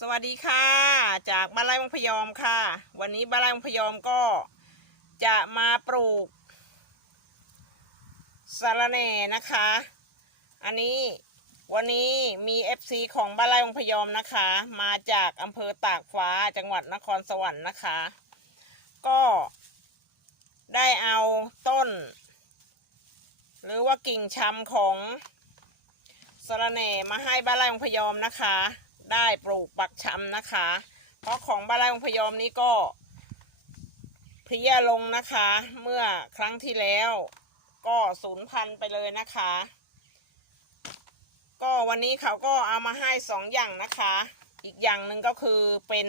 สวัสดีค่ะ จากบ้านไร่มังพยอมค่ะ วันนี้บ้านไร่มังพยอมก็จะมาปลูกสาระแหน่นะคะ อันนี้วันนี้มี FC ของบ้านไร่มังพยอมนะคะ มาจากอำเภอตากฟ้าจังหวัดนครสวรรค์นะคะ ก็ได้เอาต้น หรือว่ากิ่งชำของสาระแหน่มาให้บ้านไร่มังพยอมนะคะ ได้ปลูกปักชำนะคะ เพราะของบ้านไร่มังพยอมนี้ก็เพลียลงนะคะ เมื่อครั้งที่แล้วก็สูญพันธุ์ไปเลยนะคะ ก็วันนี้เขาก็เอามาให้สองอย่างนะคะ อีกอย่างหนึ่งก็คือเป็น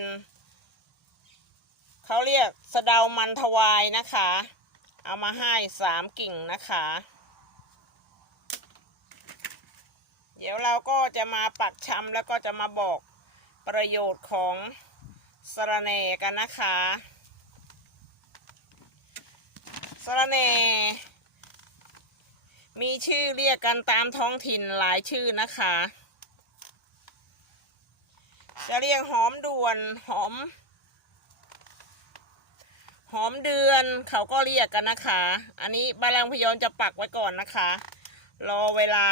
เขาเรียกสะเดามันทวายนะคะ เอามาให้สามกิ่งนะคะ เดี๋ยวเราก็จะมาปักชำแล้วก็จะมาบอกประโยชน์ของสะระแหน่กันนะคะสะระแหน่ มีชื่อเรียกกันตามท้องถิ่นหลายชื่อนะคะ จะเรียกหอมด่วนหอม หอมเดือนเขาก็เรียกกันนะคะ อันนี้บาลังพยอนจะปักไว้ก่อนนะคะ รอเวลา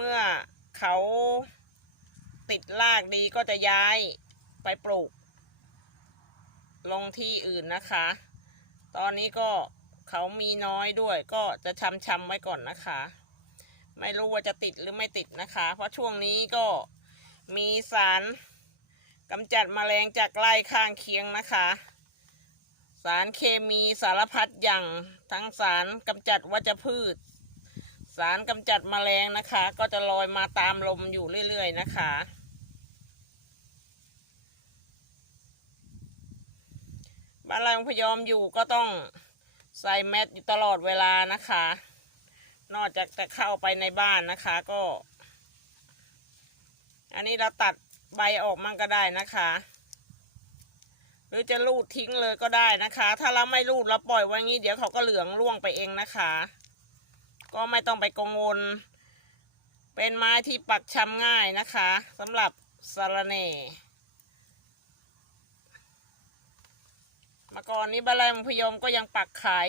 เมื่อเขาติดรากดีก็จะย้ายไปปลูก ลงที่อื่นนะคะ ตอนนี้ก็เขามีน้อยด้วย ก็จะชำชำไว้ก่อนนะคะ ไม่รู้ว่าจะติดหรือไม่ติดนะคะ เพราะช่วงนี้ก็มีสารกำจัดแมลงจากไร่ข้างเคียงนะคะ สารเคมีสารพัดอย่างทั้งสารกำจัดวัชพืช สารกำจัดแมลงนะคะ ก็จะลอยมาตามลมอยู่เรื่อยๆนะคะ บ้านเราพยอมอยู่ก็ต้องใส่แมสอยู่ตลอดเวลานะคะ นอกจากจะเข้าไปในบ้านนะคะก็ อันนี้เราตัดใบออกมั่งก็ได้นะคะ หรือจะลูดทิ้งเลยก็ได้นะคะ ถ้าเราไม่ลูดเราปล่อยไว้งี้ เดี๋ยวเขาก็เหลืองร่วงไปเองนะคะ ก็ไม่ต้องไปกังวล เป็นไม้ที่ปักชำง่ายนะคะสำหรับสารเน่เมาก่อนนี้บาลายมงพยมก็ยังปักขาย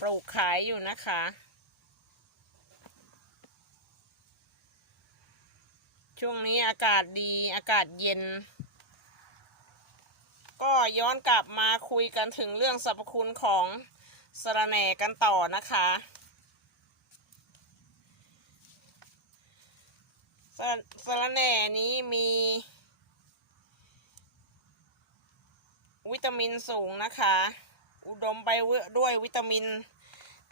ปลูกขายอยู่นะคะ ช่วงนี้อากาศดีอากาศเย็น ก็ย้อนกลับมาคุยกันถึงเรื่องสรรพคุณของสระแหน่กันต่อนะคะ สะสะระแหน่นี้มี วิตามินสูงนะคะ อุดมไปด้วยวิตามิน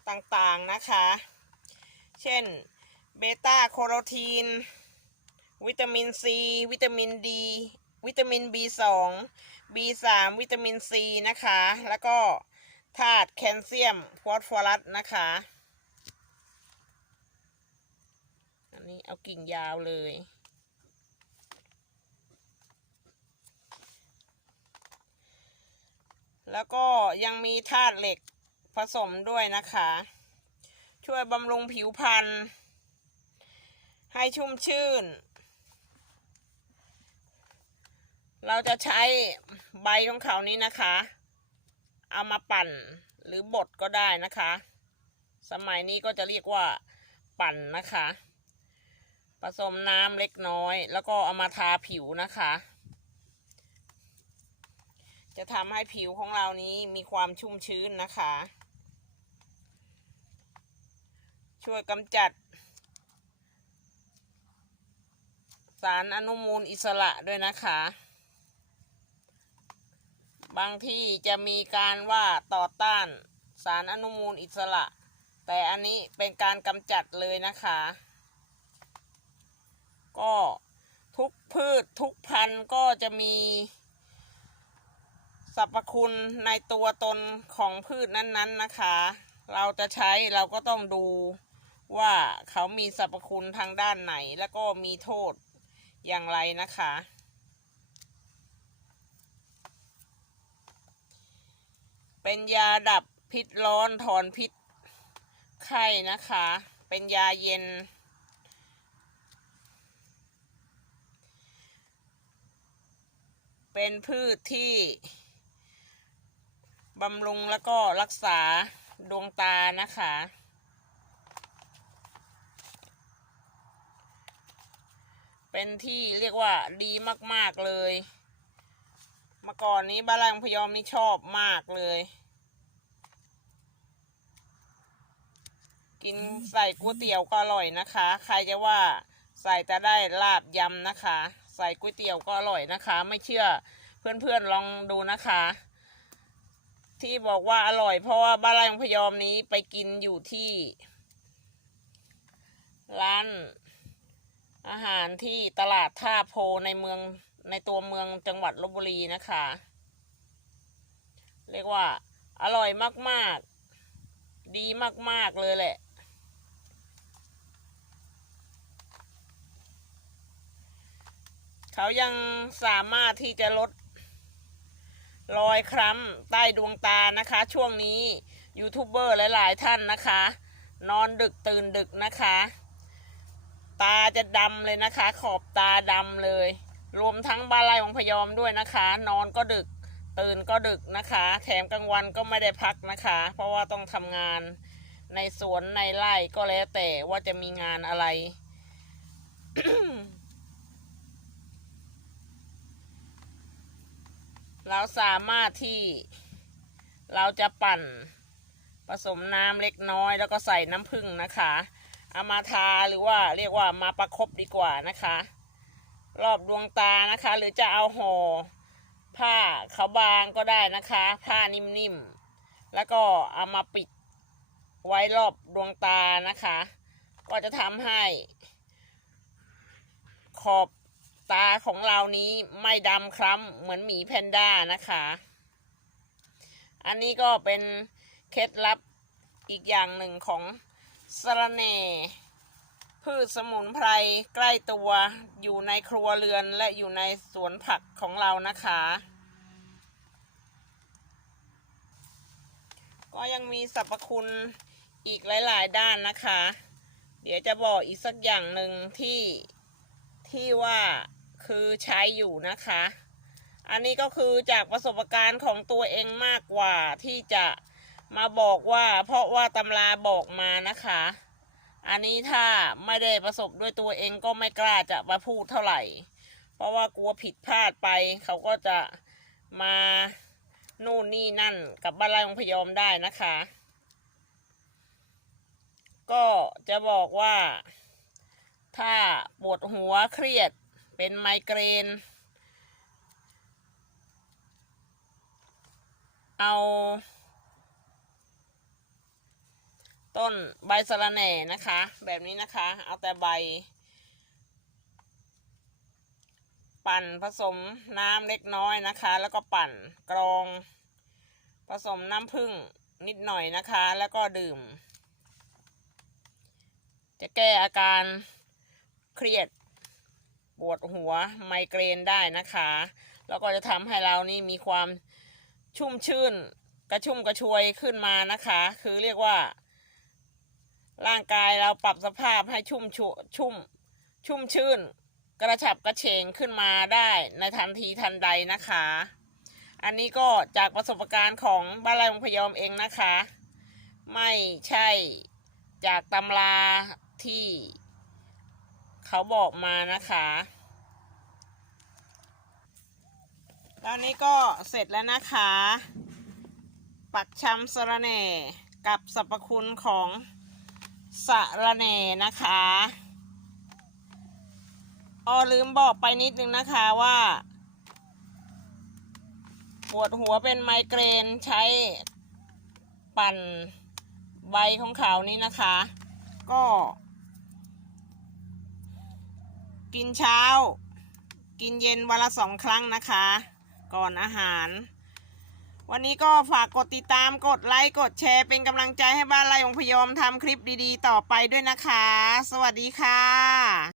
ต่างๆนะคะ เช่น เบต้าโคโรทีน วิตามินซี วิตามินดี วิตามิน B2 B3 วิตามินซีนะคะ แล้วก็ธาตุแคลเซียมฟอสฟอรัสนะคะ อั นนี้เอากิ่งยาวเลย แล้วก็ยังมีธาตุเหล็กผสมด้วยนะคะ ช่วยบำรุงผิวพรรณให้ชุ่มชื่น เราจะใช้ใบของเขานี้นะคะ เอามาปั่นหรือบดก็ได้นะคะ สมัยนี้ก็จะเรียกว่าปั่นนะคะ ผสมน้ำเล็กน้อย แล้วก็เอามาทาผิวนะคะ จะทำให้ผิวของเรานี้มีความชุ่มชื้นนะคะ ช่วยกำจัด สารอนุมูลอิสระด้วยนะคะ บางที่จะมีการว่าต่อต้านสารอนุมูลอิสระ แต่อันนี้เป็นการกำจัดเลยนะคะ ก็ทุกพืชทุกพันธุ์ก็จะมีสรรพคุณในตัวตนของพืชนั้นๆนะคะ เราจะใช้เราก็ต้องดูว่าเขามีสรรพคุณทางด้านไหนแล้วก็มีโทษอย่างไรนะคะ เป็นยาดับพิษร้อนถอนพิษไข้นะคะ เป็นยาเย็น เป็นพืชที่บำรุงแล้วก็รักษาดวงตานะคะ เป็นที่เรียกว่าดีมาก ๆ เลย เมื่อก่อนนี้บ้านแรงพยอมนี่ชอบมากเลย กินใส่ก๋วยเตี๋ยวก็อร่อยนะคะ ใครจะว่าใส่จะได้ลาบยำนะคะ ส่ก๋วยเตี๋ยวก็อร่อยนะคะ ไม่เชื่อเพื่อนๆลองดูนะคะ ที่บอกว่าอร่อย เพราะว่าบ้านแรงพยอมนี้ไปกินอยู่ที่ ร้านอาหารที่ตลาดท่าโพในเมืองในตัวเมืองจังหวัดลบบุรีนะคะ เรียกว่าอร่อยมากๆ ดีมากๆเลยแหละ เขายังสามารถที่จะลดรอยคล้ำใต้ดวงตานะคะ ช่วงนี้ยูทูบเบอร์หลาย ๆ ท่านนะคะ นอนดึกตื่นดึกนะคะ ตาจะดำเลยนะคะ ขอบตาดำเลย รวมทั้งบ้านไร่ของพยอมด้วยนะคะ นอนก็ดึกตื่นก็ดึกนะคะ แถมกลางวันก็ไม่ได้พักนะคะ เพราะว่าต้องทำงานในสวนในไร่ก็แล้วแต่ว่าจะมีงานอะไร เราสามารถที่เราจะปั่นผสมน้ำเล็กน้อยแล้วก็ใส่น้ำผึ้งนะคะ เอามาทาหรือว่าเรียกว่ามาประคบดีกว่านะคะ รอบดวงตานะคะ หรือจะเอาห่อผ้าขาวบางก็ได้นะคะ ผ้านิ่มๆ แล้วก็เอามาปิดไว้รอบดวงตานะคะ ก็จะทำให้ขอบ ตาของเรานี้ไม่ดำคล้ำเหมือนหมีแพนด้านะคะ อันนี้ก็เป็นเคล็ดลับอีกอย่างหนึ่งของสระแหน่พืชสมุนไพรใกล้ตัวอยู่ในครัวเรือนและอยู่ในสวนผักของเรานะคะ ก็ยังมีสรรพคุณอีกหลาย ๆ ด้านนะคะ เดี๋ยวจะบอกอีกสักอย่างหนึ่งที่ ที่ว่าคือใช้อยู่นะคะ อันนี้ก็คือจากประสบการณ์ของตัวเองมากกว่าที่จะมาบอกว่าเพราะว่าตำราบอกมานะคะ อันนี้ถ้าไม่ได้ประสบด้วยตัวเองก็ไม่กล้าจะมาพูดเท่าไหร่ เพราะว่ากลัวผิดพลาดไป เขาก็จะมานู่นนี่นั่นกับบ้านไร่ของพยอมได้นะคะ ก็จะบอกว่า ถ้าปวดหัวเครียดเป็นไมเกรน เอา ต้นใบสะระแหน่นะคะ แบบนี้นะคะ เอาแต่ใบ ปั่นผสมน้ำเล็กน้อยนะคะ แล้วก็ปั่นกรอง ผสมน้ำผึ้งนิดหน่อยนะคะ แล้วก็ดื่ม จะแก้อาการ เครียด ปวดหัวไมเกรนได้นะคะ แล้วก็จะทำให้เรานี่มีความชุ่มชื่นกระชุ่มกระชวยขึ้นมานะคะ คือเรียกว่า ร่างกายเราปรับสภาพให้ชุ่มชุชุ่มชุ่มชื่น กระฉับกระเฉงขึ้นมาได้ในทันทีทันใดนะคะ อันนี้ก็จากประสบการณ์ของบ้านไร่องพยอมเองนะคะ ไม่ใช่จากตำราที่ เขาบอกมานะคะตอนนี้ก็เสร็จแล้วนะคะ ปักชำสระแหน่กับสรรพคุณของสระแหน่นะคะอ๋อลืมบอกไปนิดนึงนะคะว่าปวดหัวเป็นไมเกรนใช้ปั่นใบของเขานี้นะคะ ก็ กินเช้า กินเย็นวันละสองครั้งนะคะ ก่อนอาหาร วันนี้ก็ฝากกดติดตามกดไลค์ กดแชร์เป็นกำลังใจให้บ้านไร่องพยอมทำคลิปดีๆ ต่อไปด้วยนะคะ สวัสดีค่ะ